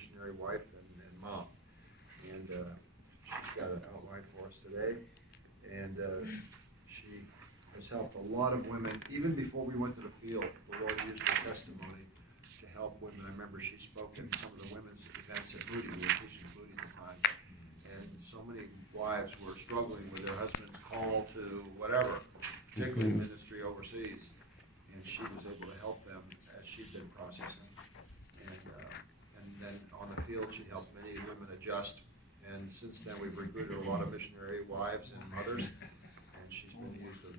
missionary wife and mom. And she's got an outline for us today. And she has helped a lot of women. Even before we went to the field, the Lord used her testimony to help women. I remember she spoke in some of the women's events at Moody. We were teaching at Moody at the time. And so many wives were struggling with their husband's call to whatever, particularly ministry overseas. And she was able to help them as she'd been processing. And then on the field, she helped many women adjust. And since then, we've recruited a lot of missionary wives and mothers. And she's been used of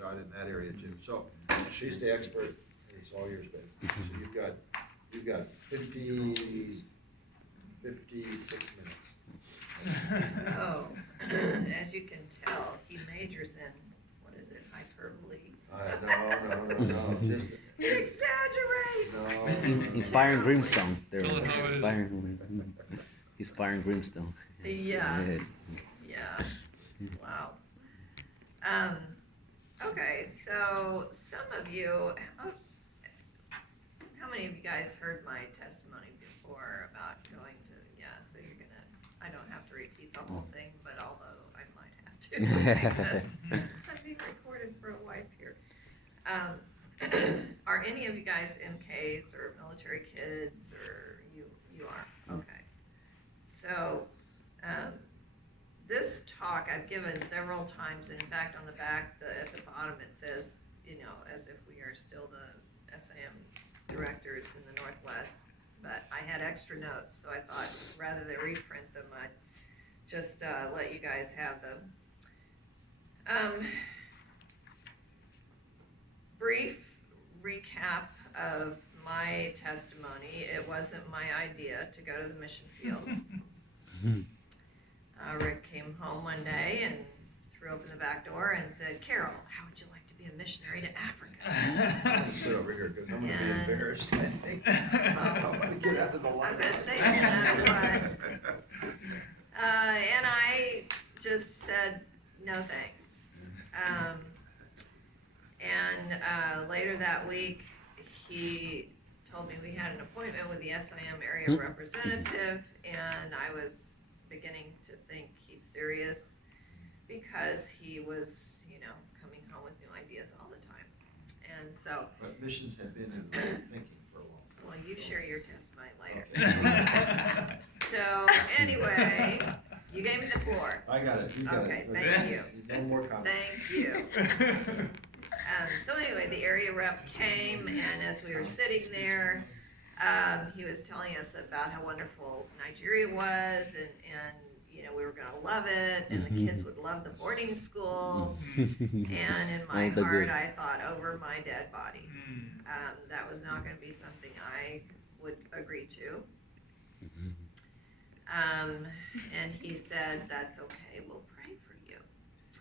God in that area too. So she's the expert. It's all yours, babe. So you've got 56 minutes. So, as you can tell, he majors in, what is it, hyperbole? No. Just Exaggerate! no. He's firing brimstone. There. Tell it how it is. He's firing brimstone. Yeah. Yeah. Wow. Okay, so some of you, how many of you guys heard my testimony before about going to, so you're gonna, I don't have to repeat the whole thing, but although I might have to, because I'm being recorded for a wife here. Are any of you guys MKs or military kids, or you are? Okay. So, this talk I've given several times, and in fact on the back, at the bottom it says, as if we are still the SAM directors in the Northwest, but I had extra notes, so I thought rather than reprint them, I'd just let you guys have them. Brief recap of my testimony. It wasn't my idea to go to the mission field. Rick came home one day and threw open the back door and said, "Carol, how would you like to be a missionary to Africa?" I'm gonna sit over here because I'm going to be embarrassed. I think I'm going to get out of the line. I'm going to say no matter what. And I just said, no thanks. And later that week, he told me we had an appointment with the SIM area representative, and I was beginning to think he's serious because he was, coming home with new ideas all the time. And so. But missions have been in my thinking for a long time. Well, you share your testimony later. Okay. So anyway, you gave me the floor. I got it. You got Okay, it. thank you. No more comments. Thank you. So anyway, the area rep came, and as we were sitting there, he was telling us about how wonderful Nigeria was, and we were going to love it, and the kids would love the boarding school. And in my heart, I thought, over my dead body. That was not going to be something I would agree to. And he said, "That's okay, we'll pray for you."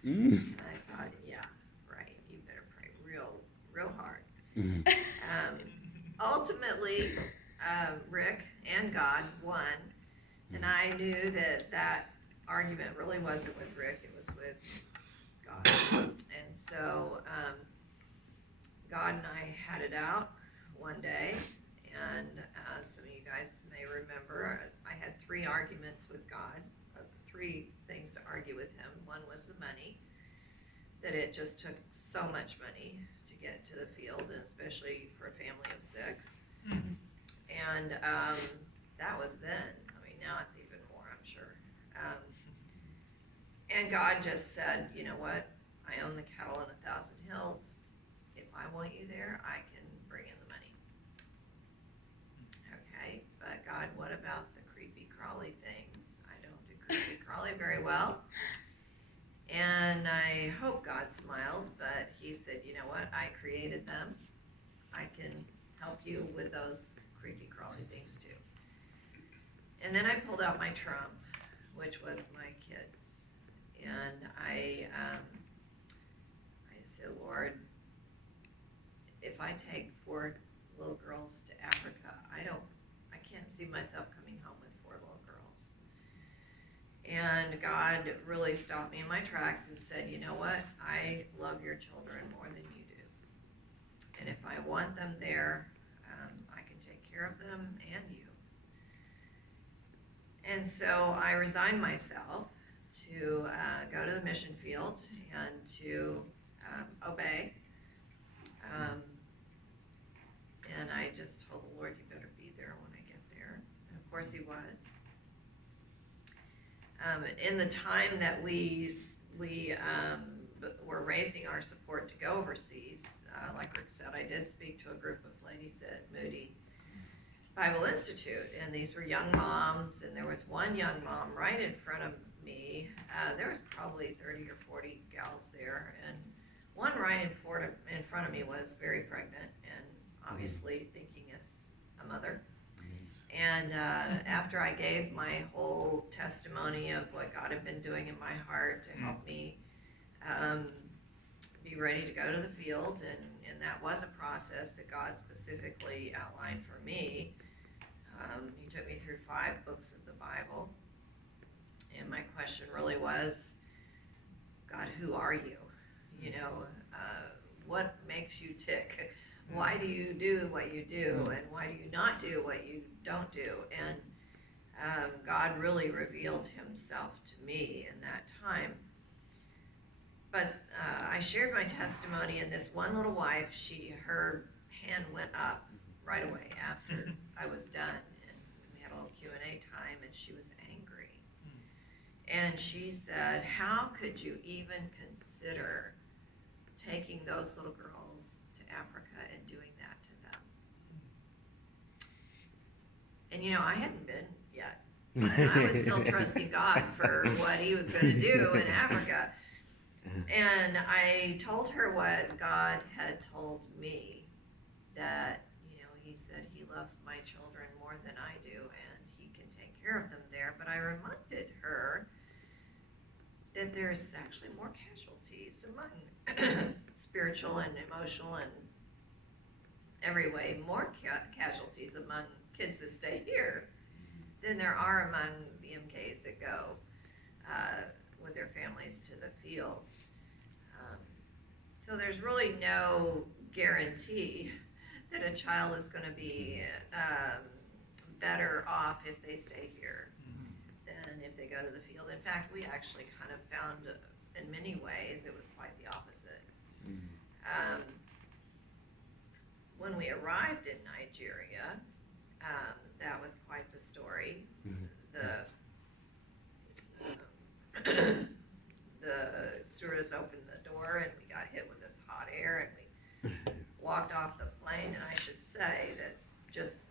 And I thought, yeah, right, you better pray real hard. Ultimately, Rick and God won, and I knew that argument really wasn't with Rick, it was with God. And so God and I had it out one day, and some of you guys may remember, I had 3 arguments with God, 3 things to argue with him. One was the money, that it just took so much money to get to the field, and especially for a family of 6. And that was then. I mean, now it's even more, I'm sure. And God just said, "You know what? I own the cattle on 1,000 hills. If I want you there, I can bring in the money." Okay, but God, what about the creepy crawly things? I don't do creepy crawly very well. And I hope God smiled, but he said, "You know what? I created them. I can help you with those creepy crawly things too." And then I pulled out my trump, which was my kids. And I said, "Lord, if I take 4 little girls to Africa, I can't see myself coming home with 4 little girls." And God really stopped me in my tracks and said, "You know what? I love your children more than you do. And if I want them there, I can take care of them and you." And so I resigned myself to go to the mission field and to obey. And I just told the Lord, you better be there when I get there. And of course he was. In the time that we were raising our support to go overseas, like Rick said, I did speak to a group of ladies at Moody Bible Institute, and these were young moms, and there was one young mom right in front of me. There was probably 30 or 40 gals there, and one right in front of me was very pregnant and obviously thinking as a mother. And after I gave my whole testimony of what God had been doing in my heart to help me be ready to go to the field, and that was a process that God specifically outlined for me. He took me through 5 books of the Bible, and my question really was, God, who are you? You know, what makes you tick? Why do you do what you do, and why do you not do what you don't do? And God really revealed himself to me in that time. But I shared my testimony, and this one little wife, her hand went up right away after I was done, and we had a little Q&A time, and she was angry. And she said, how could you even consider taking those little girls to Africa and doing that to them? And you know, I hadn't been yet. I was still trusting God for what he was going to do in Africa. And I told her what God had told me, that, you know, he said he loves my children more than I do, and he can take care of them there. But I reminded her that there's actually more casualties among spiritual and emotional and every way, more casualties among kids that stay here than there are among the MKs that go with their families to the fields. So there's really no guarantee that a child is going to be better off if they stay here than if they go to the field. In fact, we actually kind of found, in many ways, it was quite the opposite. When we arrived in Nigeria, that was quite the story. The stewardess opened the door, and we got hit with this hot air, and we walked off the plane. And I should say that just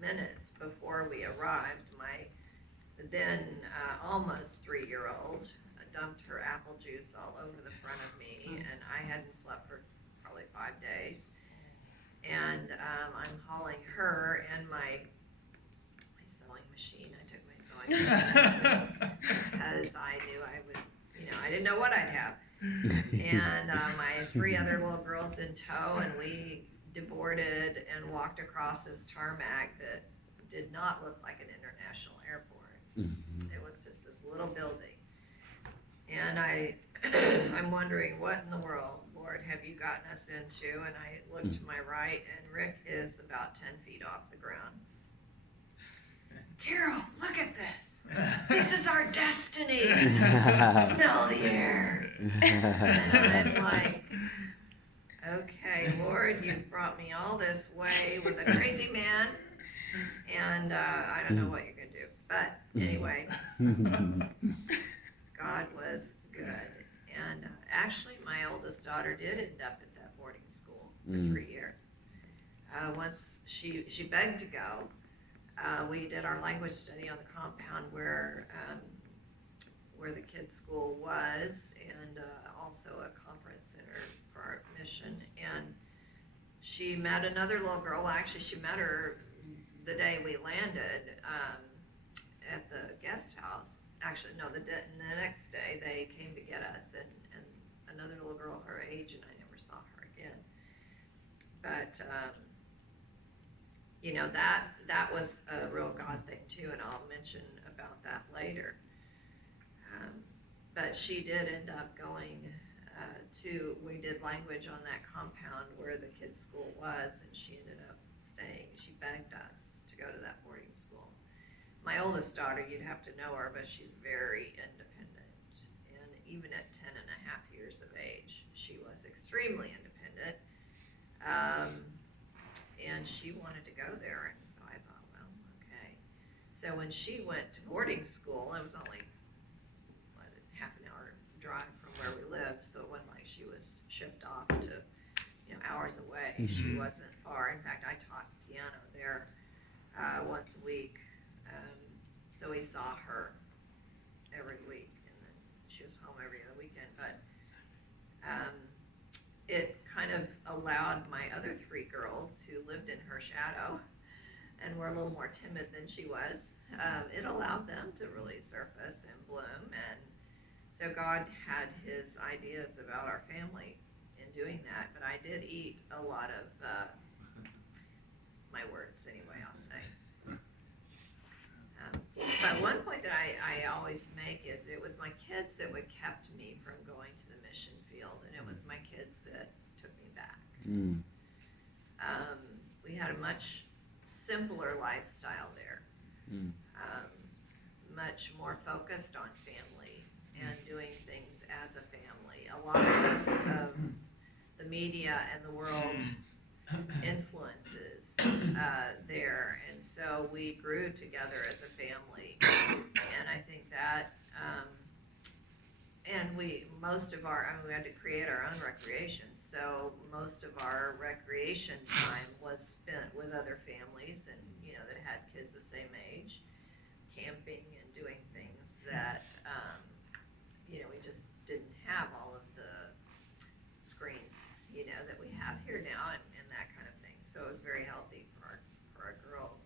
minutes before we arrived, my then almost 3-year-old dumped her apple juice all over the front of me, and I hadn't slept for probably 5 days. And I'm hauling her and my sewing machine. I took my sewing machine because I knew I would, you know, I didn't know what I'd have. And my 3 other little girls in tow, and we deboarded and walked across this tarmac that did not look like an international airport. It was just this little building. And I'm wondering, what in the world, Lord, have you gotten us into? And I looked to my right, and Rick is about 10 feet off the ground. Carol, look at this. This is our destiny. Smell the air. And I'm like, okay, Lord, you've brought me all this way with a crazy man, and I don't know what you're going to do. But anyway, God was good. And actually, my oldest daughter did end up at that boarding school for 3 years. Once she begged to go, we did our language study on the compound where the kids' school was, and also a conference center for our mission. And she met another little girl. Well, actually, she met her the day we landed at the guest house. Actually, no, the next day they came to get us, and another little girl her age, and I never saw her again. But you know, that was a real God thing too, and I'll mention about that later. But she did end up going we did language on that compound where the kids' school was, and she ended up staying. She begged us to go to that boarding school. my oldest daughter, you'd have to know her, but she's very independent. And even at 10 and a half years of age, she was extremely independent. And she wanted to go there. And so I thought, well, okay. So when she went to boarding school, it was only half an hour drive from where we lived. So it wasn't like she was shipped off to, hours away. She wasn't far. In fact, I taught piano there once a week. So we saw her every week, and then she was home every other weekend. But it kind of allowed my other three girls who lived in her shadow and were a little more timid than she was, it allowed them to really surface and bloom. And so God had his ideas about our family in doing that. But I did eat a lot of my words anyway, I'll say. But one point that I always make is it was my kids that would kept me from going to the mission field, and it was my kids that took me back. We had a much simpler lifestyle there, much more focused on family and doing things as a family. A lot less of the media and the world influences there, and so we grew together as a family. And I think that and we had to create our own recreation, so most of our recreation time was spent with other families and that had kids the same age, camping and doing things that we just didn't have all of the screens that we have here now and that kind of thing. So it was very healthy for our girls.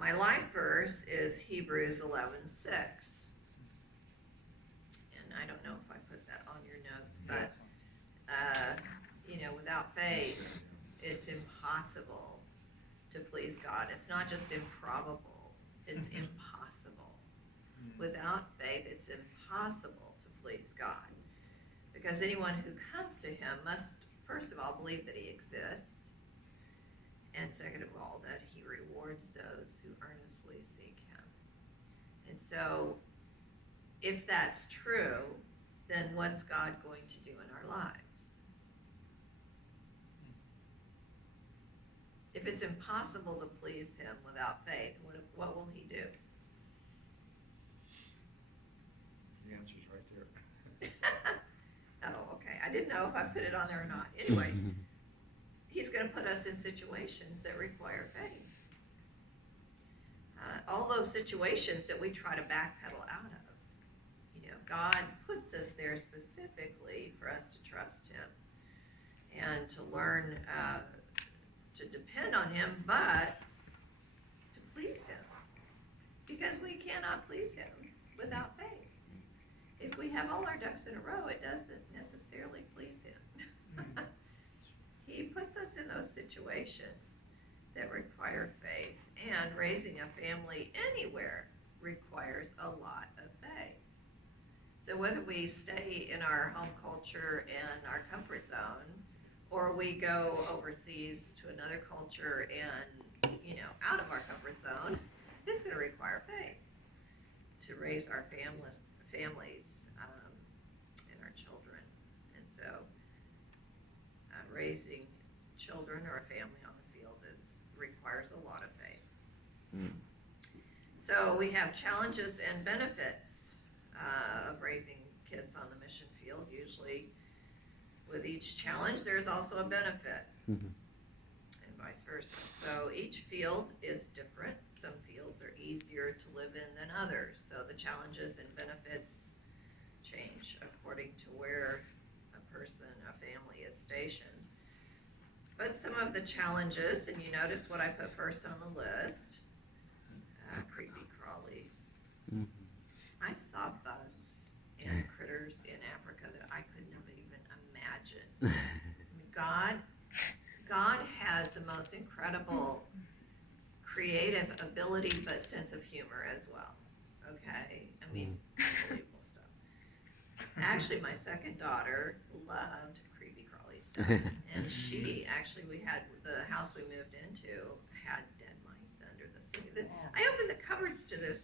My life verse is Hebrews 11:6. And I don't know if I put that on your notes, but without faith, it's impossible to please God. It's not just improbable, it's impossible. Without faith, it's impossible to please God. Because anyone who comes to him must, first of all, believe that he exists, and second of all, that he rewards those who earnestly seek him. And so, if that's true, then what's God going to do in our lives? If it's impossible to please him without faith, what will he do? The answer's right there. Oh, okay. I didn't know if I put it on there or not. Anyway, he's going to put us in situations that require faith. All those situations that we try to backpedal out of. God puts us there specifically for us to trust him and to learn to depend on him, but to please him. Because we cannot please him without faith. If we have all our ducks in a row, it doesn't necessarily please him. He puts us in those situations that require faith, and raising a family anywhere requires a lot of faith. So whether we stay in our home culture and our comfort zone, or we go overseas to another culture and, out of our comfort zone, it's going to require faith to raise our families and our children. And so raising children or a family on the field requires a lot of faith. So we have challenges and benefits of raising kids on the mission field. Usually with each challenge there's also a benefit, and vice versa. So each field is different. Some fields are easier to live in than others, so the challenges and benefits change according to where a family is stationed. But some of the challenges, and you notice what I put first on the list, creepy crawlies. I saw bugs and critters in Africa that I could never even imagine. God has the most incredible creative ability, but sense of humor as well. Okay? Unbelievable stuff. Actually, my second daughter loved creepy crawly stuff. And we had the house we moved into had dead mice under the I opened the cupboards to this,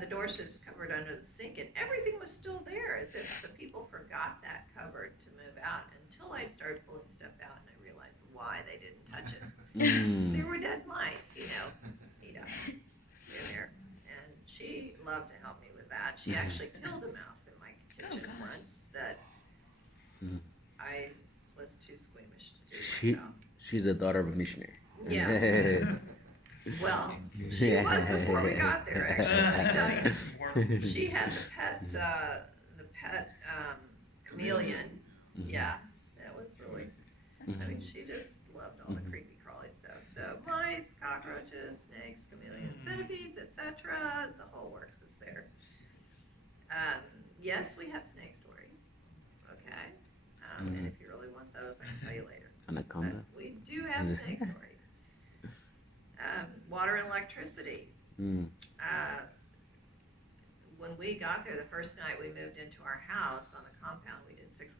the Dorsches cupboard under the sink, and everything was still there, as if the people forgot that cupboard to move out, until I started pulling stuff out and I realized why they didn't touch it. There were dead mice, eat up in there. And she loved to help me with that. She actually killed a mouse in my kitchen once that I was too squeamish to do myself. She's a daughter of a missionary. Yeah. Well, she was before we got there, actually, I tell you. She had the pet chameleon. Yeah, that was really, I mean, she just loved all the creepy crawly stuff. So mice, cockroaches, snakes, chameleons, centipedes, etc. The whole works is there. Yes, we have snake stories. Okay. And if you really want those, I can tell you later. Anaconda. But we do have snake stories. Water and electricity. When we got there the first night, we moved into our house on the compound. We did 6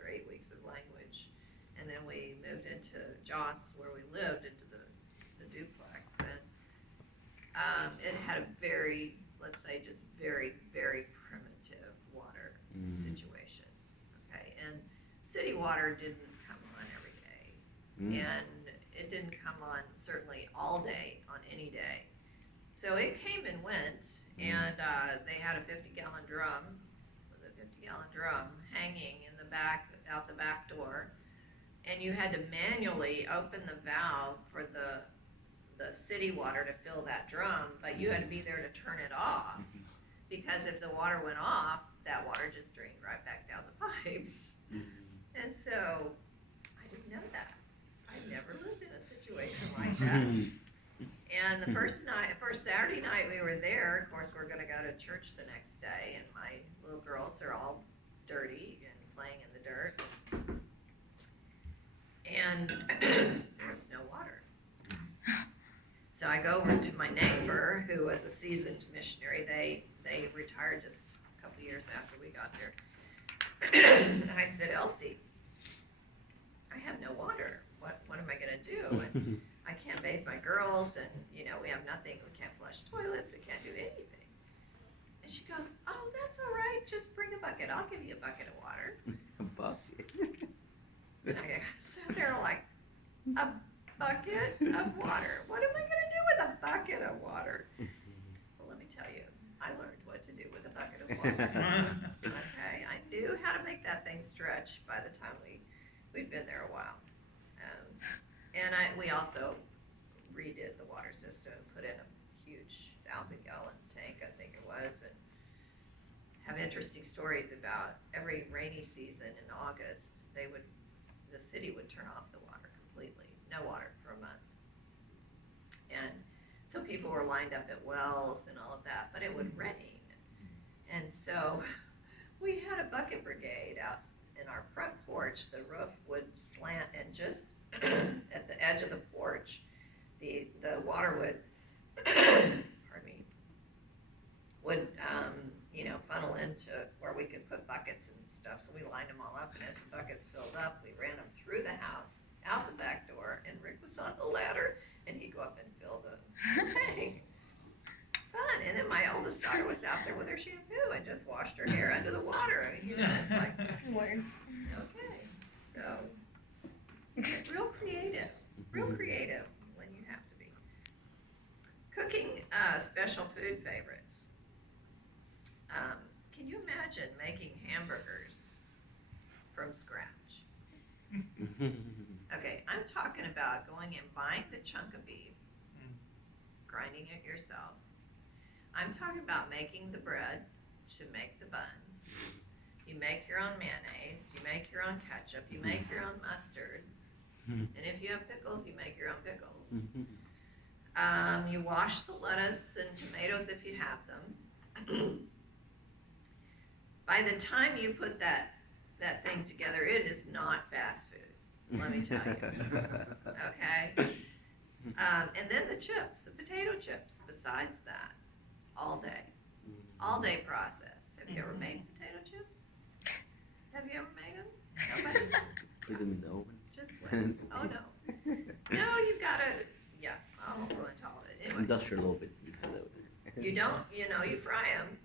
or 8 weeks of language, and then we moved into Joss, where we lived, into the duplex. And it had a very, let's say, just very, very primitive water situation. Okay, and city water didn't come on every day, and it didn't come on certainly all day on any day. So it came and went, and they had a 50-gallon drum with a 50-gallon drum hanging in the back, out the back door, and you had to manually open the valve for the city water to fill that drum, but you had to be there to turn it off, because if the water went off, that water just drained right back down the pipes. And so I didn't know that. I never lived in a situation like that. And the first Saturday night we were there, of course, we're going to go to church the next day, and my little girls are all dirty and playing in the dirt. And there's no water. So I go over to my neighbor, who was a seasoned missionary. They retired just a couple years after we got there. And I said, Elsie, I have no water. What am I going to do? And I can't bathe my girls, and we have nothing. We can't flush toilets. We can't do anything. And she goes, oh, that's all right. Just bring a bucket. I'll give you a bucket of water. A bucket. And I sat there like, a bucket of water? What am I going to do with a bucket of water? Well, let me tell you, I learned what to do with a bucket of water. Okay, I knew how to make that thing stretch by the time we'd been there a while. And we also redid the water system, put in a huge 1,000-gallon tank, I think it was, and have interesting stories about every rainy season in August, the city would turn off the water completely, no water for a month. And so people were lined up at wells and all of that, but it would rain. And so we had a bucket brigade out in our front porch. The roof would slant, and just at the edge of the porch, the water would, pardon me, would funnel into where we could put buckets and stuff. So we lined them all up, and as the buckets filled up, we ran them through the house, out the back door, and Rick was on the ladder, and he'd go up and fill the tank. Fun. And then my oldest daughter was out there with her shampoo and just washed her hair under the water. I mean, it's like, Words. okay. So, real creative when you have to be. Cooking special food favorites. Can you imagine making hamburgers from scratch? Okay, I'm talking about going and buying the chunk of beef, grinding it yourself. I'm talking about making the bread to make the buns. You make your own mayonnaise, you make your own ketchup, you make your own mustard, and if you have pickles, you make your own pickles. You wash the lettuce and tomatoes if you have them. By the time you put that thing together, it is not fast food, let me tell you. Okay? And then the chips, the potato chips, besides that, all day process. Have you ever made potato chips? Have you ever made them? Nobody? Put them in the oven. Just wait. Oh no. No, you've got to, yeah, I'll go into all of it. Industrial a little bit. You don't, you fry them,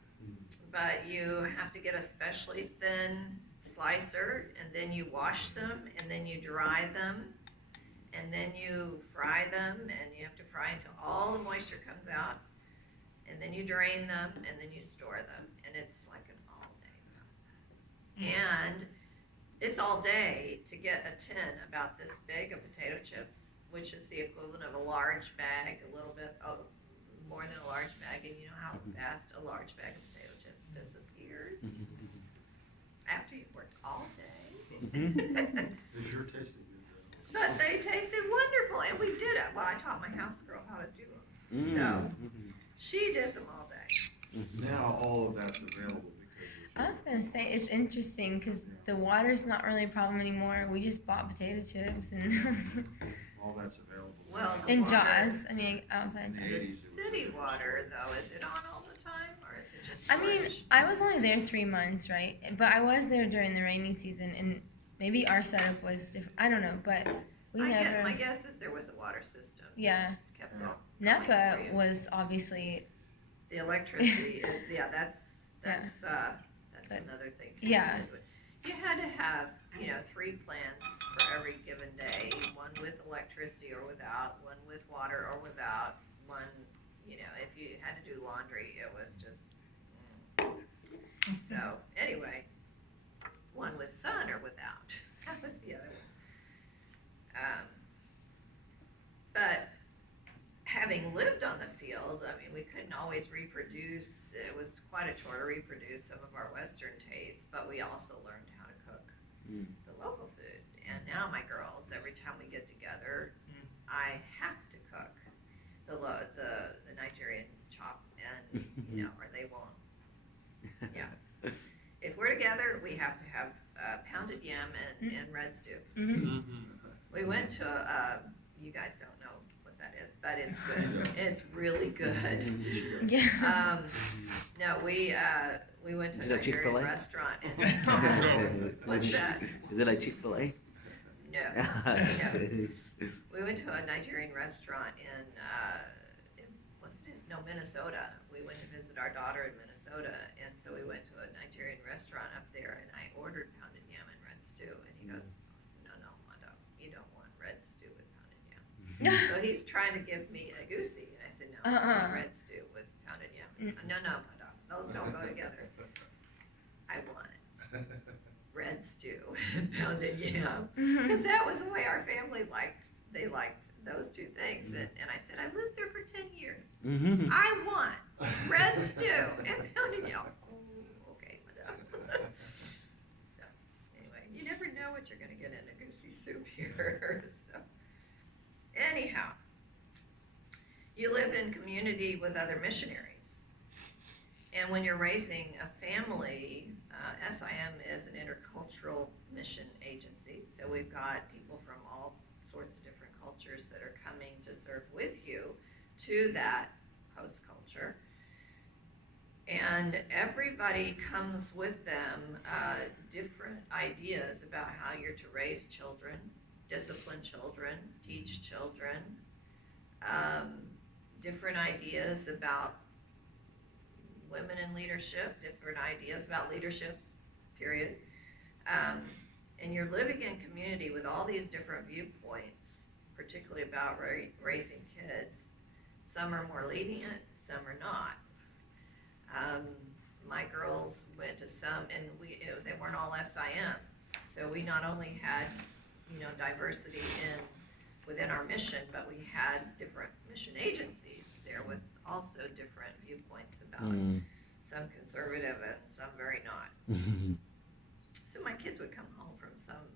but you have to get a specially thin slicer, and then you wash them, and then you dry them, and then you fry them, and you have to fry until all the moisture comes out, and then you drain them, and then you store them, and it's like an all-day process. And it's all day to get a tin about this big of potato chips, which is the equivalent of a large bag, a little bit more than a large bag, and you know how fast a large bag of potato chips disappears after you've worked all day. They sure tasted good though. But they tasted wonderful, and we did it. Well, I taught my house girl how to do them, so she did them all day. Now all of that's available because I was gonna say it's interesting because the water's not really a problem anymore. We just bought potato chips and all that's available. Well, the and water, Jaws. I mean, outside. In the the 80s, it was city water, though, is it on all the time, or is it just I mean, storage? I was only there 3 months, right? But I was there during the rainy season, and maybe our setup was different. I don't know, but we never. My guess is there was a water system. Yeah, Kept it. Napa was obviously. The electricity is, that's But- another thing to yeah. contend with. You had to have, 3 plants for every given day, one with electricity or without, one with water or without, one, if you had to do laundry, it was just, So, anyway, one with sun or without, that was the other one. But having lived on the field, I mean, we couldn't always reproduce. It was quite a chore to reproduce some of our Western tastes, but we also learned how to cook the local food. And now my girls, every time we get together, I have to cook the Nigerian chop, and or they won't. Yeah. If we're together, we have to have pounded yam and red stew. We went to you guys don't know what that is, but it's good. It's really good. Yeah. No, we went to Is a it a Chick-fil-A? Nigerian restaurant. And, what's that? Is it like Chick-fil-A? No. We went to a Nigerian restaurant in Minnesota. We went to visit our daughter in Minnesota, and so we went to a Nigerian restaurant up there, and I ordered pounded yam and red stew, and he goes, no, madam, you don't want red stew with pounded yam. So he's trying to give me a goosey, and I said, no, I want red stew with pounded yam. No, madam, those don't go together. I want red stew and pounded yam, because that was the way our family liked. They liked those two things, and I said, I lived there for 10 years. I want red stew and pounded yam. Oh, okay, madam. So anyway, you never know what you're going to get in a goosey soup here. So anyhow, you live in community with other missionaries, and when you're raising a family, SIM is an intercultural mission agency, so we've got people from all sorts of different cultures that are coming to serve with you to that host culture. And everybody comes with them different ideas about how you're to raise children, discipline children, teach children, different ideas about women in leadership, different ideas about leadership, period. And you're living in community with all these different viewpoints, particularly about raising kids. Some are more lenient, some are not. My girls went to some, and they weren't all SIM. So we not only had, diversity within our mission, but we had different mission agencies there with also different viewpoints about some conservative and some very not. So my kids would come home from some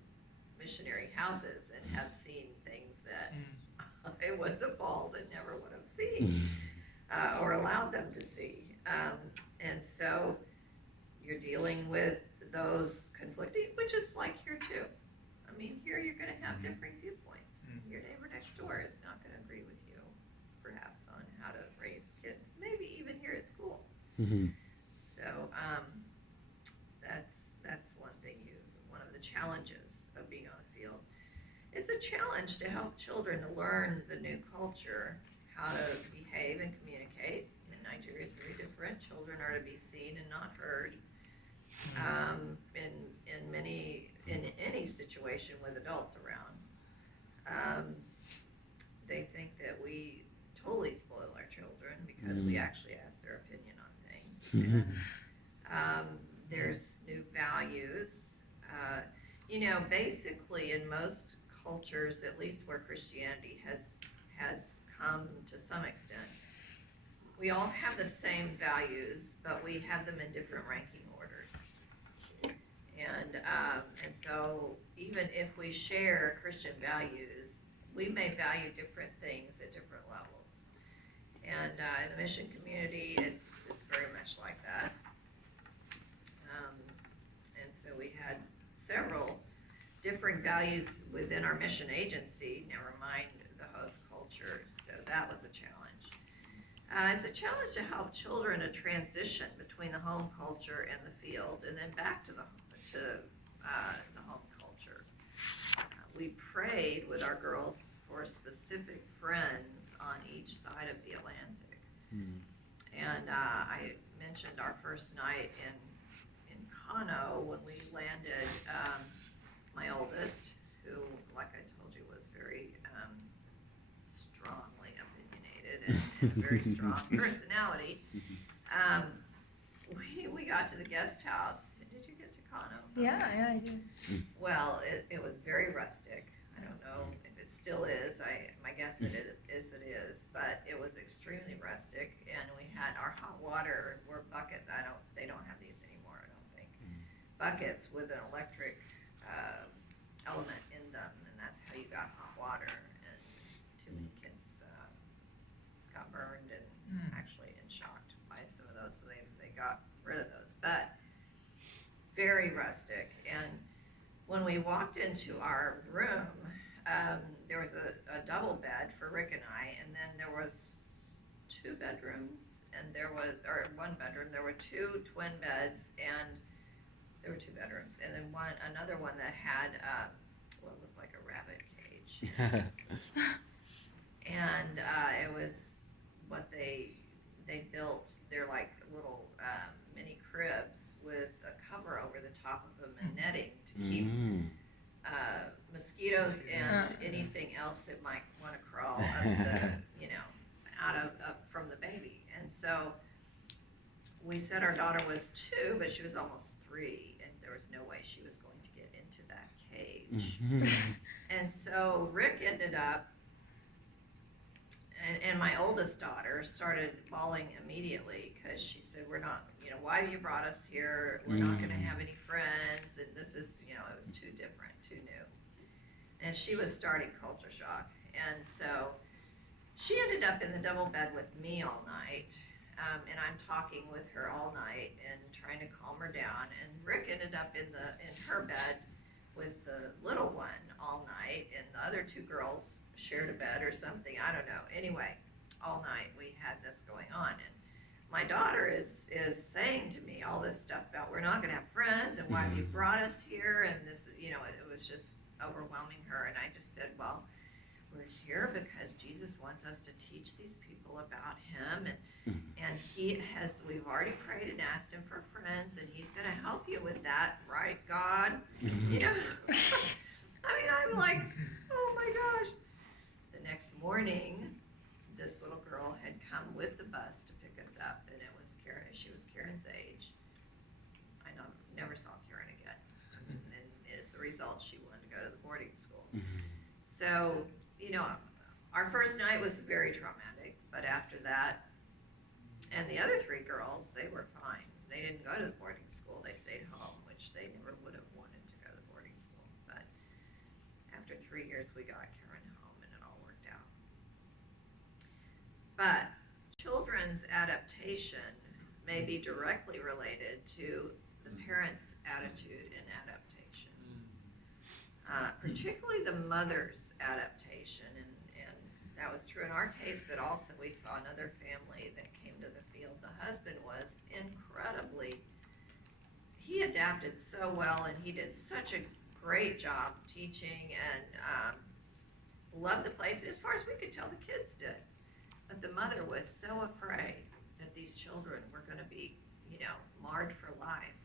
missionary houses and have seen things that I was appalled and never would have seen or allowed them to see. And so you're dealing with those conflicting, which is like here too. I mean, here you're going to have differing viewpoints. Your neighbor next door is not going to agree with you, perhaps, on how to raise kids, maybe even here at school. So that's one thing, one of the challenges of being on the field. It's a challenge to help children to learn the new culture, how to behave and communicate. In Nigeria, it's very different. Children are to be seen and not heard. In any situation with adults around, they think that we totally spoil our children because we actually ask their opinion on things. There's new values. Basically in most cultures, at least where Christianity has come to some extent, we all have the same values, but we have them in different ranking orders. And so even if we share Christian values, we may value different things at different levels. And in the mission community, it's very much like that. And so we had several differing values within our mission agency, never mind the host culture, so that was a challenge. It's a challenge to help children to transition between the home culture and the field, and then back to the home culture. We prayed with our girls for specific friends on each side of the Atlantic. And I mentioned our first night in Kano when we landed. My oldest, who, like I told you, was very strongly opinionated and a very strong personality. We got to the guest house. Did you get to Kano? Yeah, I did. Well, it was very rustic. I don't know if it still is. My guess it is, but it was extremely rustic, and we had our hot water were buckets. They don't have these anymore, I don't think. Buckets with an electric element in them, and that's how you got hot water. And too many kids got burned and actually shocked by some of those, so they got rid of those. But very rustic. And when we walked into our room, there was a double bed for Rick and I, and then there was two bedrooms, and one bedroom. There were two twin beds, and there were two bedrooms, and then another one that had what looked like a rabbit cage. And it was what they built. They're like little mini cribs with a cover over the top of them and netting to keep mosquitoes and anything else that might want to crawl up from the baby. And so we said our daughter was 2, but she was almost 3, and there was no way she was going to get into that cage. And so Rick ended up, and my oldest daughter started bawling immediately because she said, we're not, why have you brought us here? We're not going to have any friends, and this is, it was too different, too new. And she was starting culture shock. And so she ended up in the double bed with me all night. And I'm talking with her all night and trying to calm her down. And Rick ended up in her bed with the little one all night, and the other 2 girls shared a bed or something. I don't know. Anyway, all night we had this going on, and my daughter is saying to me all this stuff about we're not going to have friends, and why have you brought us here? And this, it was just overwhelming her. And I just said, well, we're here because Jesus wants us to teach these people about Him, and we've already prayed and asked Him for friends, and He's going to help you with that, right, God? I'm like, oh my gosh. The next morning, this little girl had come with the bus to pick us up, and it was Karen. She was Karen's age. I never saw Karen again, and as a result, she wanted to go to the boarding school. So, our first night was very traumatic, but after that, and the other 3 girls, they were fine. They didn't go to the boarding school. They stayed home, which they never would have wanted to go to the boarding school. But after 3 years, we got Karen home, and it all worked out. But children's adaptation may be directly related to the parents' attitude and adaptation, particularly the mother's adaptation. And that was true in our case, but also we saw another family that came to the field. The husband was he adapted so well, and he did such a great job teaching, and loved the place as far as we could tell the kids did. But the mother was so afraid that these children were going to be, marred for life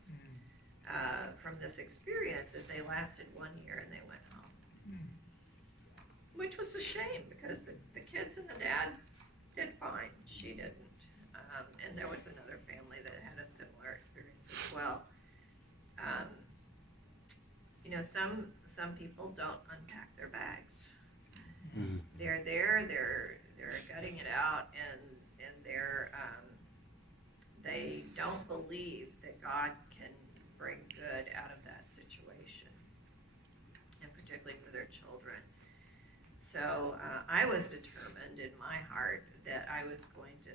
from this experience that they lasted 1 year and they went home. Which was a shame because the kids and the dad did fine. She didn't. And there was another family that had a similar experience as well. Some people don't unpack their bags. They're there, they're gutting it out, and they don't believe that God can bring good out of that situation, and particularly for their children. So I was determined in my heart that I was going to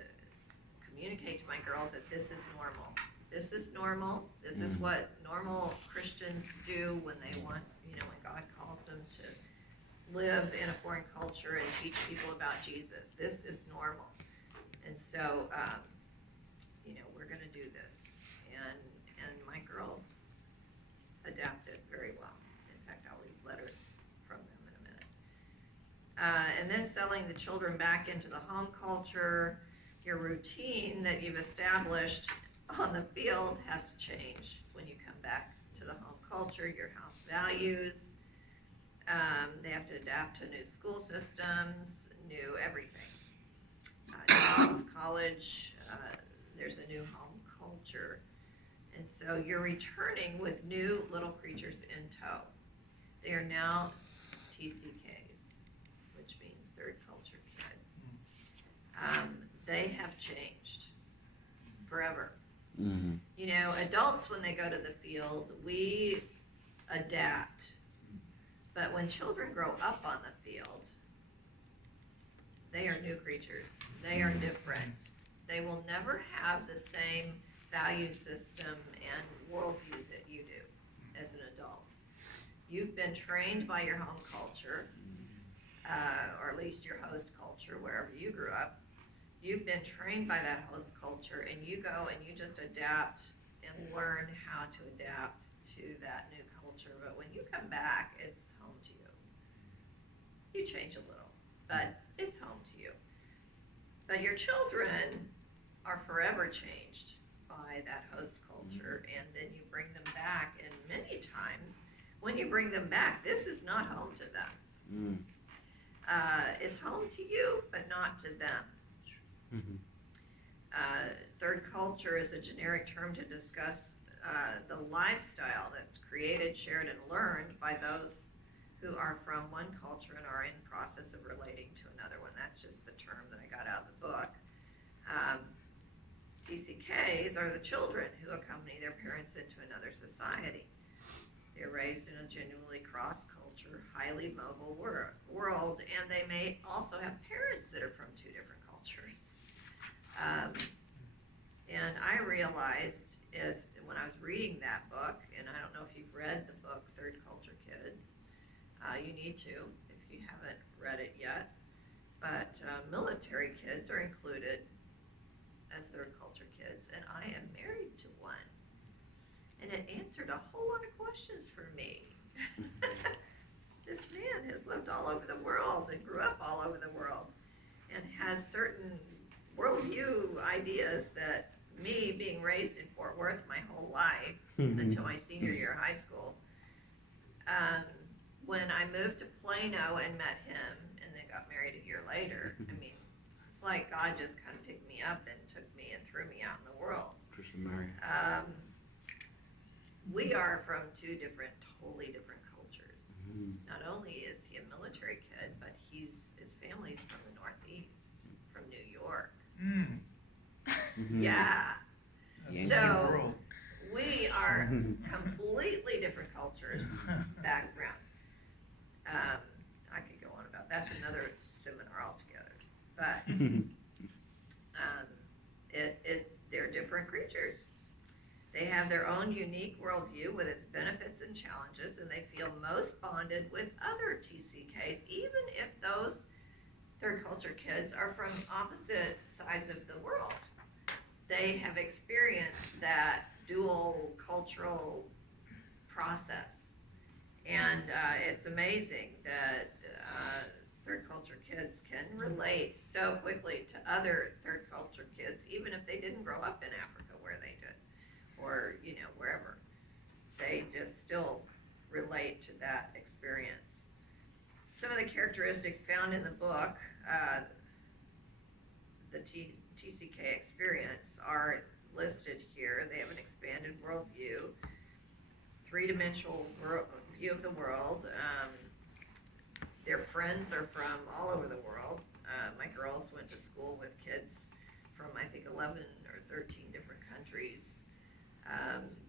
communicate to my girls that this is normal. This is normal. This is what normal Christians do when they want, when God calls them to live in a foreign culture and teach people about Jesus. This is normal. And so, we're going to do this. And my girls adapted very well. In fact, I'll read letters from them in a minute. And then selling the children back into the home culture. Your routine that you've established on the field has to change when you come back to the home culture. Your house values. They have to adapt to new school systems, new everything. Jobs, college, there's a new home culture. And so you're returning with new little creatures in tow. They are now TCKs, which means third culture kid. They have changed forever. Adults, when they go to the field, we adapt. But when children grow up on the field, they are new creatures. They are different. They will never have the same value system and worldview that you do as an adult. You've been trained by your home culture, or at least your host culture, wherever you grew up. You've been trained by that host culture, and you go and you just adapt and learn how to adapt to that new culture. But when you come back, it's home to you. You change a little, but it's home to you. But your children are forever changed by that host culture, and then you bring them back, and many times when you bring them back, this is not home to them. It's home to you, but not to them. Third culture is a generic term to discuss the lifestyle that's created, shared, and learned by those who are from one culture and are in process of relating to another one. That's just the term that I got out of the book. TCKs are the children who accompany their parents into another society. They're raised in a genuinely cross-culture, highly mobile world, and they may also have parents that are from two different cultures. And I realized when I was reading that book, and I don't know if you've read the book Third Culture Kids, you need to if you haven't read it yet, but military kids are included as third culture kids, and I am married to one, and it answered a whole lot of questions for me. This man has lived all over the world and grew up all over the world and has certain worldview ideas that me, being raised in Fort Worth my whole life until my senior year of high school, when I moved to Plano and met him and then got married a year later, I mean, it's like God just kind of picked me up and took me and threw me out in the world. We are from two totally different cultures. Not only is he a military kid, but his family's from the Northeast, from New York. Yeah. So we are completely different cultures, background. I could go on about that's another seminar altogether. But they're different creatures. They have their own unique worldview with its benefits and challenges, and they feel most bonded with other TCKs, even if those third culture kids are from opposite sides of the world. They have experienced that dual cultural process. And it's amazing that third culture kids can relate so quickly to other third culture kids, even if they didn't grow up in Africa where they did, or, you know, wherever. They just still relate to that experience. Some of the characteristics found in the book, the TCK experience, are listed here. They have an expanded worldview, three-dimensional view of the world. Their friends are from all over the world. My girls went to school with kids from, I think, 11 or 13 different countries.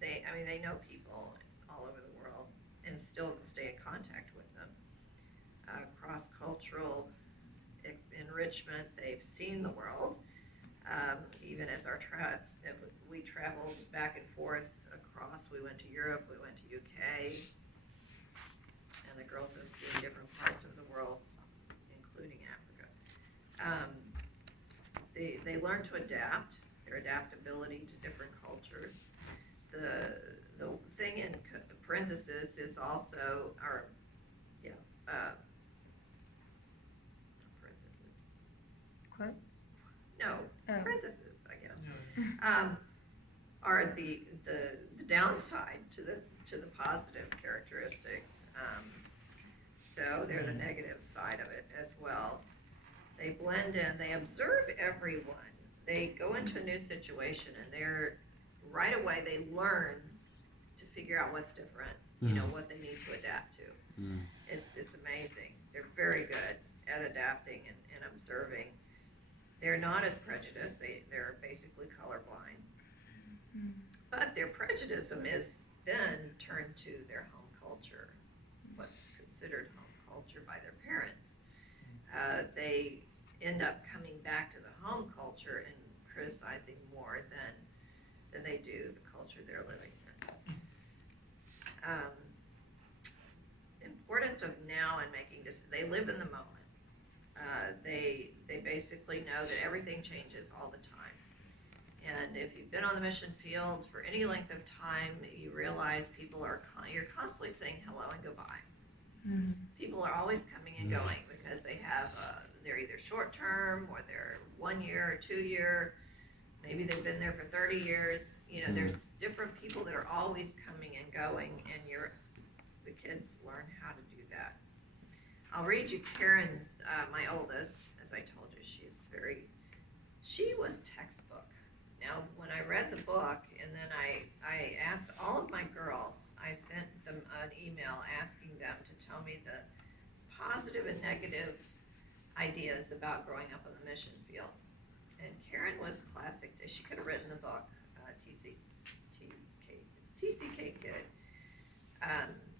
They know people all over the world and still stay in contact with them. Cross-cultural enrichment, they've seen the world. Even as we traveled back and forth across, we went to Europe, we went to UK, and the girls have seen different parts of the world, including Africa. They learn to adapt, their adaptability to different cultures. The thing in parentheses is also, parentheses. Quotes? No, Oh. parentheses, I guess. Are the downside to the positive characteristics. So they're the negative side of it as well. They blend in, they observe everyone. They go into a new situation and right away they learn to figure out what's different, what they need to adapt to. It's amazing. They're very good at adapting and observing. They're not as prejudiced. They're basically colorblind. But their prejudice is then turned to their home culture, what's considered home culture by their parents. They end up coming back to the home culture and criticizing more than they do the culture they're living in. Importance of now and making decisions. They live in the moment. They basically know that everything changes all the time. And if you've been on the mission field for any length of time, you realize you're constantly saying hello and goodbye. People are always coming and going because they're either short term or they're 1 year or 2 year. Maybe they've been there for 30 years. There's different people that are always coming and going, and the kids learn how to do that. I'll read you Karen's, my oldest, as I told you, she was textbook. Now, when I read the book, and then I asked all of my girls, I sent them an email asking them to tell me the positive and negative ideas about growing up on the mission field. And Karen was classic. She could have written the book, TCK Kid.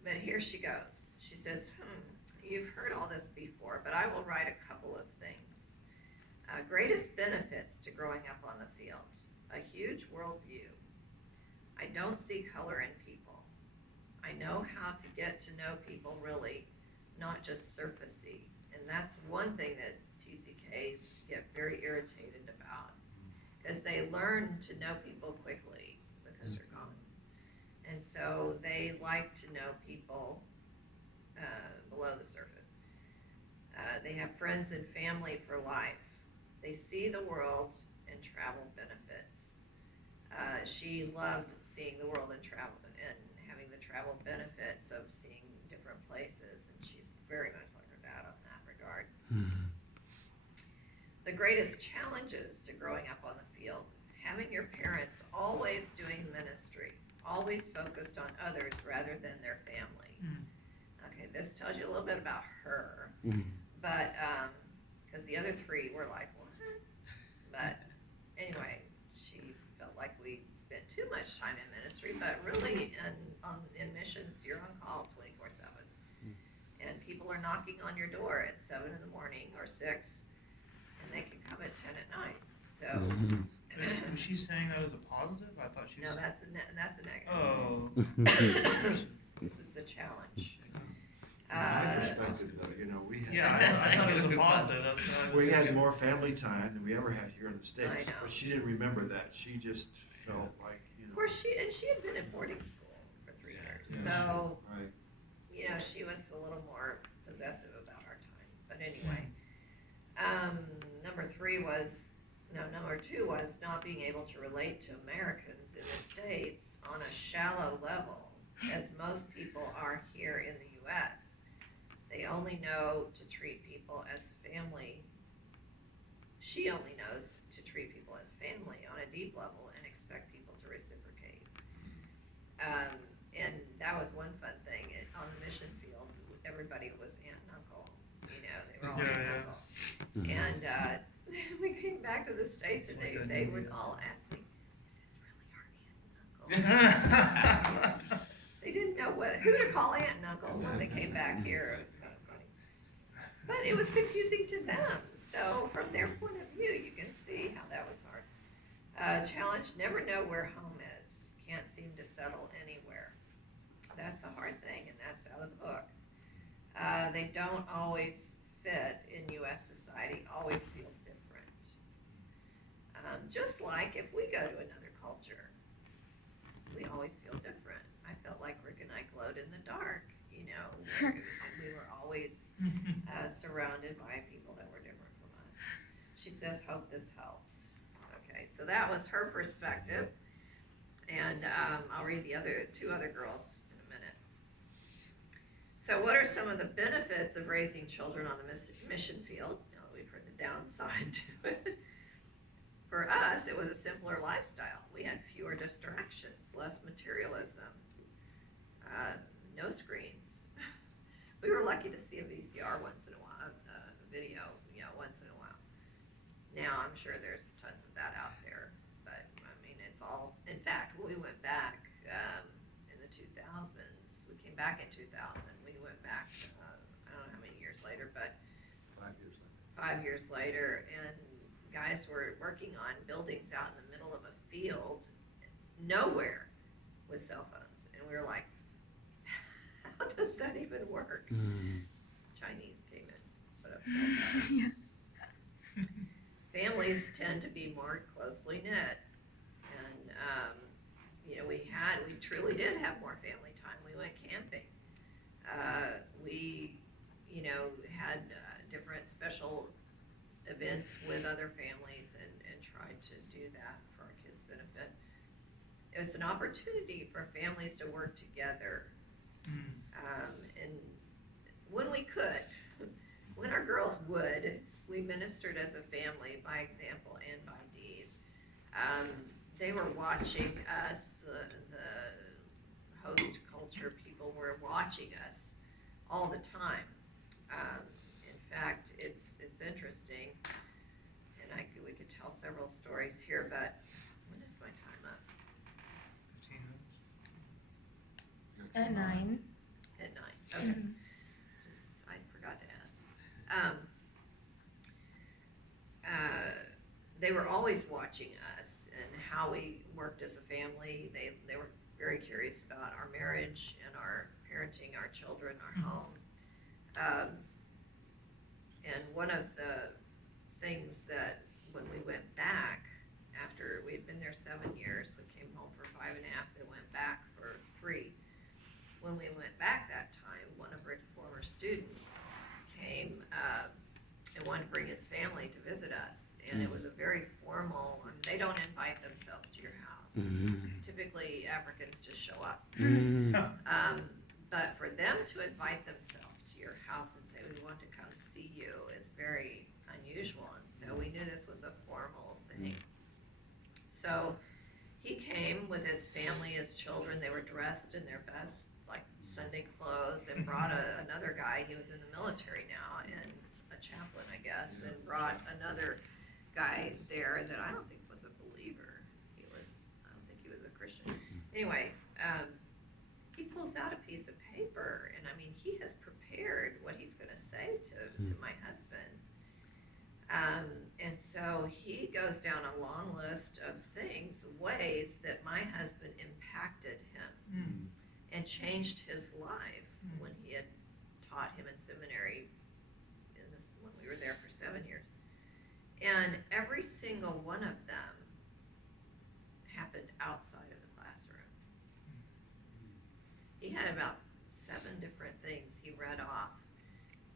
But here she goes. She says, you've heard all this before, but I will write a couple of things. Greatest benefits to growing up on the field. A huge worldview. I don't see color in people. I know how to get to know people really, not just surfacey. And that's one thing that TCKs get very irritated about, is they learn to know people quickly because they're gone. And so they like to know people below the surface. They have friends and family for life. They see the world and travel benefits. She loved seeing the world and travel and having the travel benefits of seeing different places, and she's very much like her dad on that regard. The greatest challenges to growing up on the field, having your parents always doing ministry, always focused on others rather than their family. Okay, this tells you a little bit about her, but because the other three were like, what? But anyway, she felt like we spent too much time in ministry, but really in missions, you're on call 24/7. And people are knocking on your door at 7 in the morning or 6, and they can come at 10 at night. So. And she's saying that as a positive? I thought she was. No, that's a negative. Oh. This is the challenge. My perspective, though, we had. Yeah, I thought it was a positive. That's what I was We had thinking. more family time than we ever had here in the States. I know. But she didn't remember that. She just felt like, Of course, she had been in boarding school for 3 years, Yeah. so Right. she was a little more possessive about our time. But anyway, number two was not being able to relate to Americans in the States on a shallow level, as most people are here in the U.S. They only know to treat people as family. She only knows to treat people as family on a deep level and expect people to reciprocate. And that was one fun thing. On the mission field, everybody was aunt and uncle. You know, they were all aunt and uncle. And we came back to the States, and they would all ask me, "Is this really our aunt and uncle?" They didn't know who to call aunt and uncle when they came back here. It was kind of funny. But it was confusing to them. So from their point of view, you can see how that was hard. Challenge, never know where home is. Can't seem to settle anywhere. That's a hard thing, and that's out of the book. They don't always fit in U.S. society, always feel different. Just like if we go to another culture, we always feel different. I felt like Rick and I glowed in the dark, you know. We were always surrounded by people that were different from us. She says, hope this helps. Okay, so that was her perspective. And I'll read the two other girls in a minute. So what are some of the benefits of raising children on the mission field? You know, we've heard the downside to it. For us, it was a simpler lifestyle. We had fewer distractions, less materialism, no screens. We were lucky to see a VCR once in a while, a video, you know, once in a while. Now I'm sure there's tons of that out there, but I mean, it's all. In fact, when we went back in the 2000s, we came back in 2000. We went back, I don't know how many years later, but 5 years later. 5 years later, and guys were working on buildings out in the middle of a field, nowhere with cell phones, and we were like, how does that even work? Chinese came in, put up cell phones. Families tend to be more closely knit, and you know, we truly did have more family time. We went camping. We, you know, had different special events with other families and tried to do that for our kids' benefit. It was an opportunity for families to work together. And when we could, when our girls would, we ministered as a family by example and by deed. They were watching us, the host culture people were watching us all the time. In fact, it's interesting, and we could tell several stories here, but when is my time up? 15 minutes. At 9. At 9, okay. I forgot to ask. They were always watching us and how we worked as a family. They were very curious about our marriage and our parenting, our children, our home. And one of the things that when we went back, after we had been there 7 years, we came home for 5.5, they went back for 3. When we went back that time, one of Rick's former students came and wanted to bring his family to visit us. And it was a very formal, they don't invite themselves to your house. Typically, Africans just show up. But for them to invite themselves to your house and say, we want to come see you, is very unusual. And so we knew this was a formal thing. So he came with his family, his children. They were dressed in their best, like, Sunday clothes, and brought another guy. He was in the military now, and a chaplain, I guess, and brought another guy there that I don't think was a believer. I don't think he was a Christian. Anyway, he pulls out a piece of paper, and I mean, he has prepared what he's going to say to my husband. And so he goes down a long list of things, ways that my husband impacted him and changed his life when he had taught him in seminary when we were there for 7 years. And every single one of them happened outside of the classroom. He had about 7 different things he read off.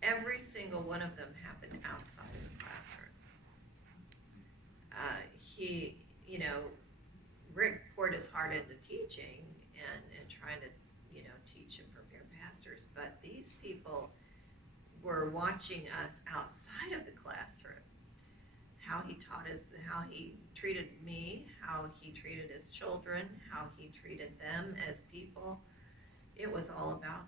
every single one of them happened outside of the classroom. He, you know, Rick poured his heart into teaching and trying to, you know, teach and prepare pastors, but these people were watching us outside of the classroom. How he taught us, how he treated me, how he treated his children, how he treated them as people. It was all about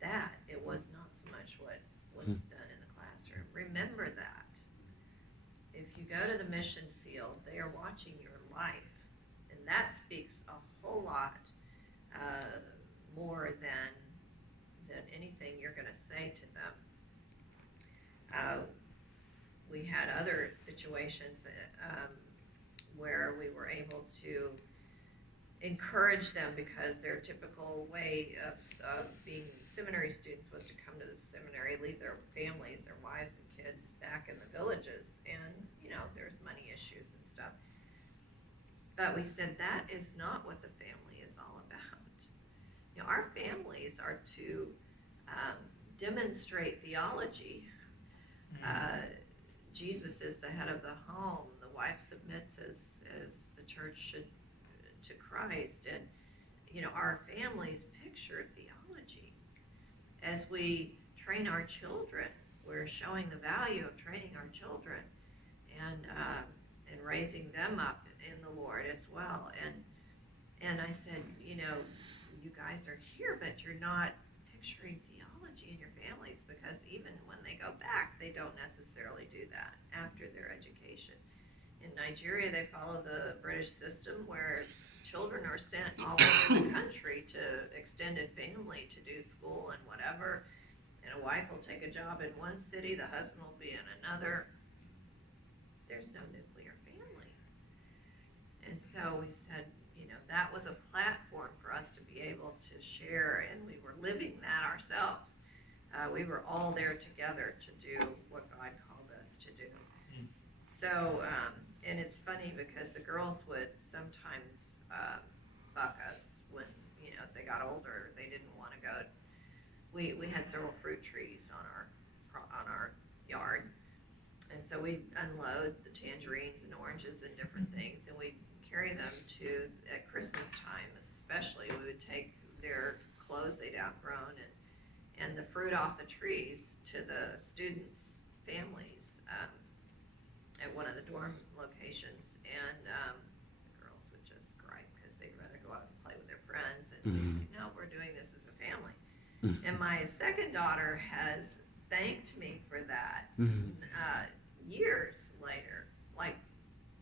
that. It was not so much what was done in the classroom. Remember that. If you go to the mission field, they are watching your life, and that speaks a whole lot more than anything you're going to say to them. We had other situations where we were able to encourage them because their typical way of being seminary students was to come to the seminary, leave their families, their wives and kids back in the villages, and you know, there's money issues and stuff. But we said that is not what the family is all about. You know, our families are to demonstrate theology. Jesus is the head of the home. The wife submits as the church should to Christ, and you know, our families picture theology. As we train our children, we're showing the value of training our children and raising them up in the Lord as well. And I said, you know, you guys are here, but you're not picturing theology in your families, because even when they go back, they don't necessarily do that after their education. In Nigeria, they follow the British system where children are sent all over the country to extended family to do school and whatever. And a wife will take a job in one city, the husband will be in another. There's no nuclear family. And so we said, you know, that was a platform for us to be able to share, and we were living that ourselves. We were all there together to do what God called us to do. So, and it's funny because the girls would sometimes buck us when, you know, as they got older, they didn't want to go. We had several fruit trees on our yard, and so we'd unload the tangerines and oranges and different things, and we'd carry them to, at Christmas time especially, we would take their clothes they'd outgrown and the fruit off the trees to the students' families at one of the dorm locations, and the girls would just gripe because they'd rather go out and play with their friends, and no, we're doing this as a family. And my second daughter has thanked me for that years later, like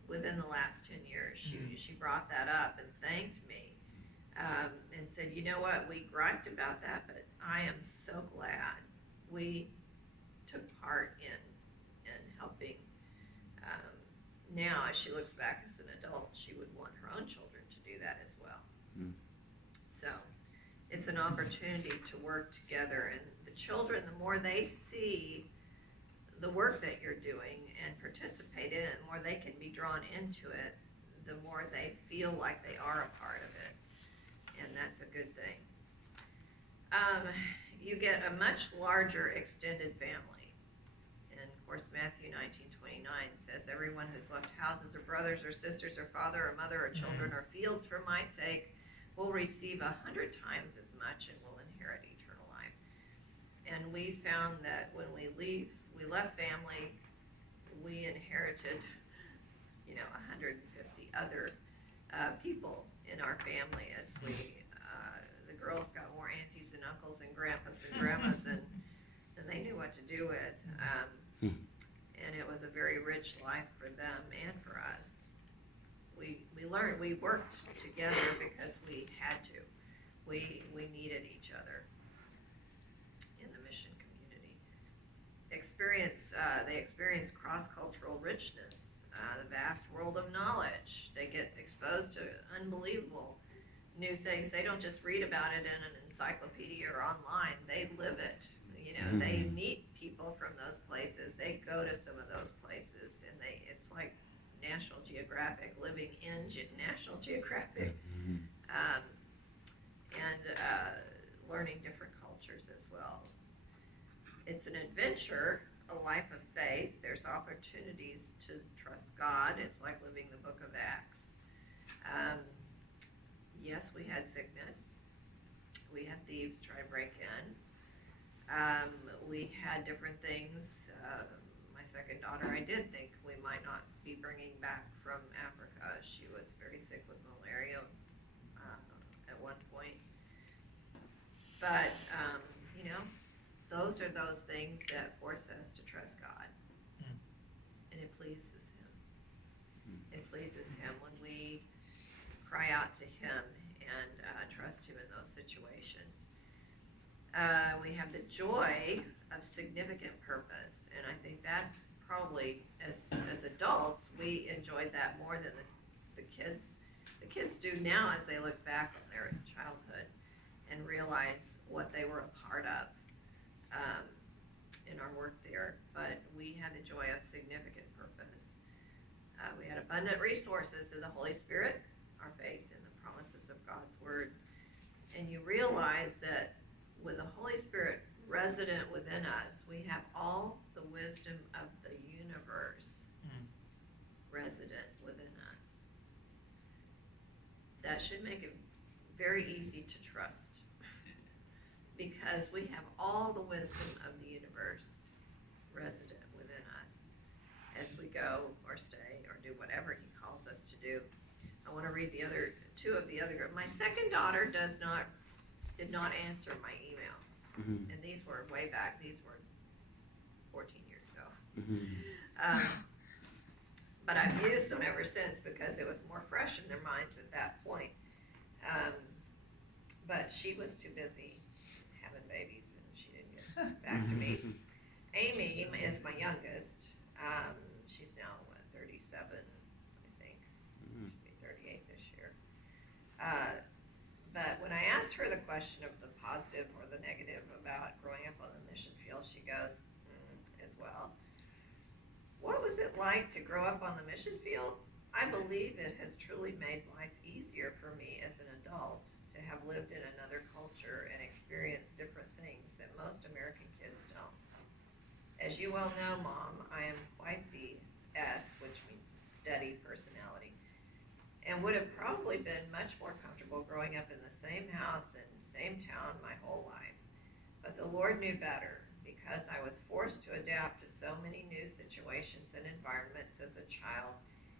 within the last 10 years. She brought that up and thanked me and said, you know what, we griped about that, but I am so glad we took part in helping. Now, as she looks back as an adult, she would want her own children to do that as well. So it's an opportunity to work together, and the children, the more they see the work that you're doing and participate in it, the more they can be drawn into it, the more they feel like they are a part of it, and that's a good thing. You get a much larger extended family, and of course Matthew 19:29 says, everyone who's left houses or brothers or sisters or father or mother or children or fields for my sake will receive 100 times as much and will inherit eternal life. And we found that when we left family, we inherited, you know, 150 other people in our family as the girls got more aunties and uncles and grandpas and grandmas than they knew what to do with. And it was a very rich life for them and for us. We learned, we worked together because we had to. We needed each other in the mission community. They experience cross-cultural richness, the vast world of knowledge. They get exposed to unbelievable new things. They don't just read about it in an encyclopedia or online. They live it. You know, they meet people from those places. They go to some of those places, and it's like National Geographic, living in National Geographic, and learning different cultures as well. It's an adventure. venture a life of faith, there's opportunities to trust God. It's like living the book of Acts. Yes, we had sickness. We had thieves try to break in. We had different things. My second daughter, I did think we might not be bringing back from Africa. She was very sick with malaria at one point. But, those are those things that force us to trust God. And it pleases Him. It pleases Him when we cry out to Him and trust Him in those situations. We have the joy of significant purpose, and I think that's probably, as adults, we enjoyed that more than the kids. The kids do now as they look back on their childhood and realize what they were a part of in our work there. But we had the joy of significant purpose. We had abundant resources in the Holy Spirit, our faith in the promises of God's Word. And you realize that with the Holy Spirit resident within us, we have all the wisdom of the universe resident within us. That should make it very easy to trust, because we have all the wisdom of the universe resident within us as we go or stay or do whatever He calls us to do. I want to read two of the other. My second daughter did not answer my email. And these were way back. These were 14 years ago. But I've used them ever since because it was more fresh in their minds at that point. But she was too busy having babies, and she didn't get back to me. Amy is my youngest. She's now, 37, I think. She'll be 38 this year. But when I asked her the question of the positive or the negative about growing up on the mission field, she goes, as well. What was it like to grow up on the mission field? I believe it has truly made life easier for me as an adult to have lived in another culture and experienced different things that most American kids don't. As you well know, Mom, I am quite the S, which means steady personality, and would have probably been much more comfortable growing up in the same house and same town my whole life. But the Lord knew better, because I was forced to adapt to so many new situations and environments as a child.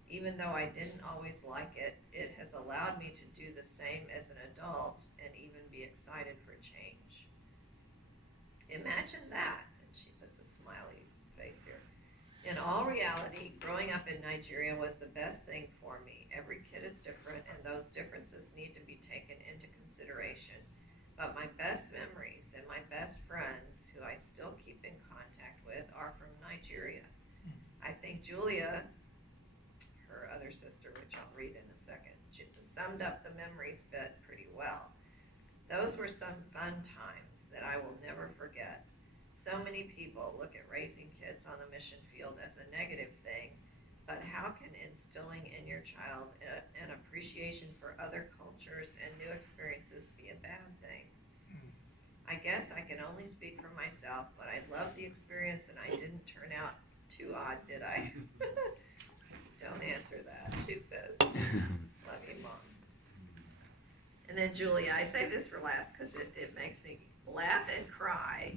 Even though I didn't always like it, it has allowed me to do the same as an adult and even be excited for change. Imagine that. And she puts a smiley face here. In all reality, growing up in Nigeria was the best thing for me. Every kid is different, and those differences need to be taken into consideration. But my best memories and my best friends, who I still keep in contact with, are from Nigeria. I think Julia, her other sister, which I'll read in a second, summed up the memories bit pretty well. Those were some fun times that I will never forget. So many people look at raising kids on the mission field as a negative thing, but how can instilling in your child an appreciation for other cultures and new experiences be a bad thing? I guess I can only speak for myself, but I loved the experience and I didn't turn out too odd, did I? Don't answer that, she says. Love you, Mom. And then Julia, I saved this for last because it makes me laugh and cry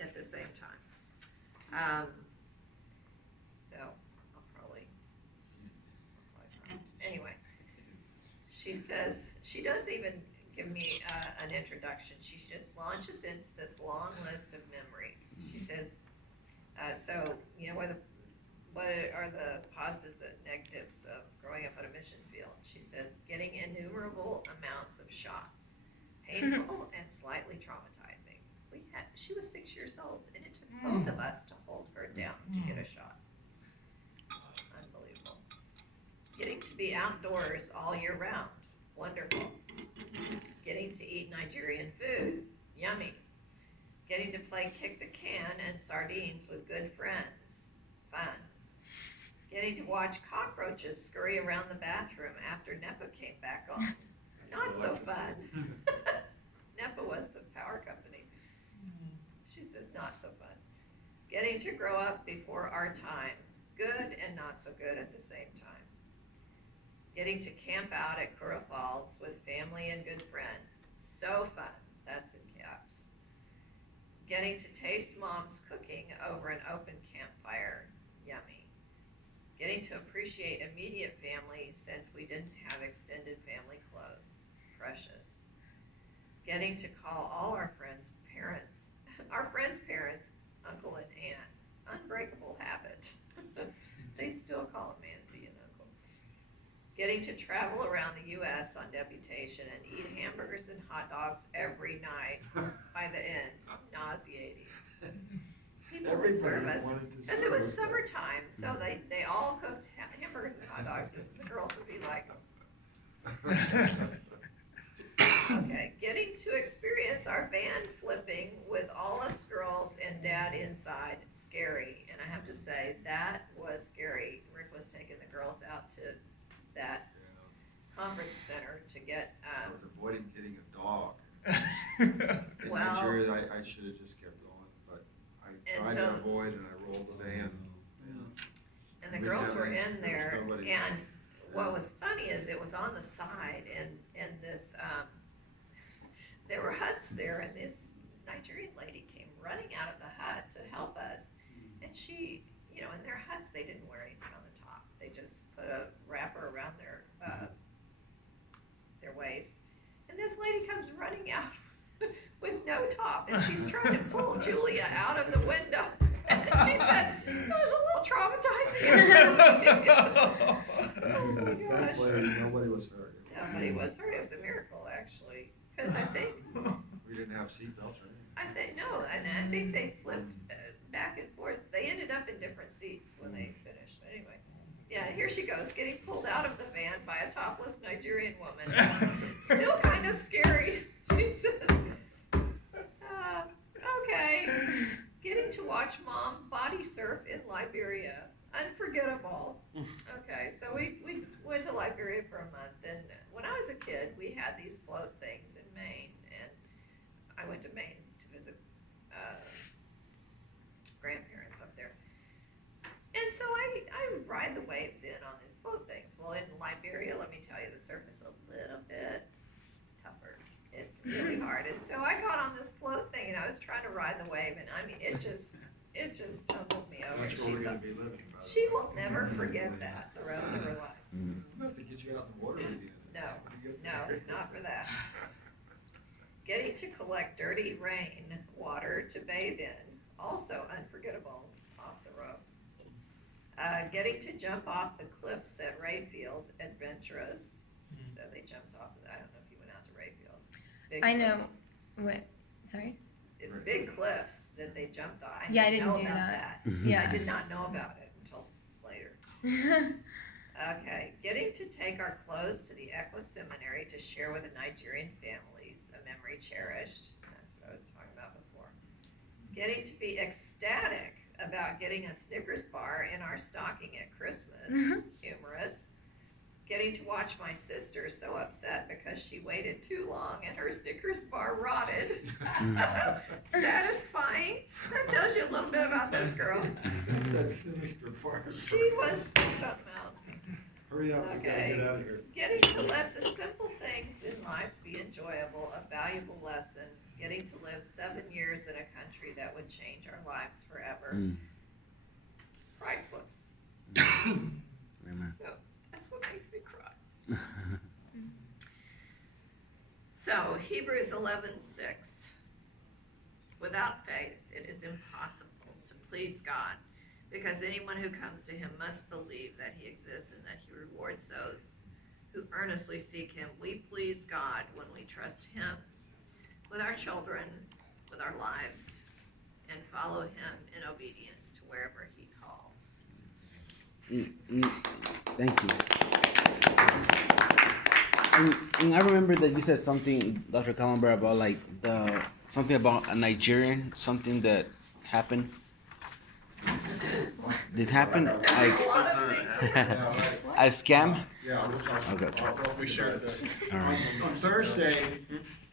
at the same time. So I'll probably try. Anyway, she says, she does even give me an introduction. She just launches into this long list of memories. She says, what are the positives and negatives of growing up on a mission field? She says, getting innumerable amounts of shots, painful and slightly traumatizing. She was 6 years old, and it took both of us to hold her down to get a shot. Unbelievable. Getting to be outdoors all year round. Wonderful. Getting to eat Nigerian food. Yummy. Getting to play kick the can and sardines with good friends. Fun. Getting to watch cockroaches scurry around the bathroom after NEPA came back on. Not so fun. NEPA was the power company. She says, not so fun. Getting to grow up before our time, good and not so good at the same time. Getting to camp out at Kura Falls with family and good friends, so fun, that's in caps. Getting to taste mom's cooking over an open campfire, yummy. Getting to appreciate immediate family since we didn't have extended family close, precious. Getting to call all our friends' parents, uncle and aunt, unbreakable habit. They still call them auntie and uncle. Getting to travel around the U.S. on deputation and eat hamburgers and hot dogs every night. By the end, nauseating. People would serve us, because it was summertime, so they all cooked hamburgers and hot dogs, and the girls would be like, okay, getting to experience our van flipping with all us girls and dad inside, scary. And I have to say, that was scary. Rick was taking the girls out to that conference center to get. With avoiding hitting a dog. In Well, Nigeria, I should have just kept going, but I tried to avoid and I rolled the van. And the girls were in there, and what was funny is it was on the side, and this, there were huts there, and this Nigerian lady came running out of the hut to help us, and she, in their huts, they didn't wear anything on the top. They just put a wrapper around their waist, and this lady comes running out with no top, and she's trying to pull Julia out of the window. And she said, it was a little traumatizing. Oh my gosh. Nobody was hurt. Nobody was hurt. It was a miracle, actually. Because I think, We didn't have seatbelts or anything. I think they flipped back and forth. They ended up in different seats when they finished. But anyway, yeah, here she goes, getting pulled out of the van by a topless Nigerian woman. Still kind of scary. She says, okay. Getting to watch mom body surf in Liberia. Unforgettable. Okay, so we went to Liberia for a month, and when I was a kid, we had these float things in Maine, and I went to Maine to visit grandparents up there. And so I would ride the waves in on these float things. Well, in Liberia, let me tell you, the surf is a little bit tougher. It's really hard. And so I got on this float thing, and I was trying to ride the wave, and I mean, it just tumbled me over. That's where we're going to be living. She will never forget that the rest of her life. We'll have to get you out in the water again. No, not for that. Getting to collect dirty rain water to bathe in, also unforgettable, off the road. Getting to jump off the cliffs at Rayfield, adventurous. So they jumped off of that. I don't know if you went out to Rayfield. Big I know. cliffs. What? Sorry? Big cliffs that they jumped on. Yeah, I didn't know do about that. I Yeah. did not know about it until later. Okay, getting to take our clothes to the Equa Seminary to share with the Nigerian families, a memory cherished. That's what I was talking about before. Getting to be ecstatic about getting a Snickers bar in our stocking at Christmas. Humorous. Getting to watch my sister so upset because she waited too long and her Snickers bar rotted. Satisfying. That tells you a little bit about this girl. That's that sinister part. She was something else. Hurry up, we gotta Okay. get out of here. Getting to let the simple things in life be enjoyable, a valuable lesson. Getting to live 7 years in a country that would change our lives forever. Priceless. Amen. So that's what makes me cry. So Hebrews 11:6. Without faith, it is impossible to please God, because anyone who comes to him must believe that he exists and that he rewards those who earnestly seek him. We please God when we trust him with our children, with our lives, and follow him in obedience to wherever he calls. Thank you. And I remember that you said something, Dr. Calenburg, about like something about a Nigerian, something that happened. Did happen like A lot of things. a scam? Yeah, we'll talk. Okay. We shared this. All right. On Thursday,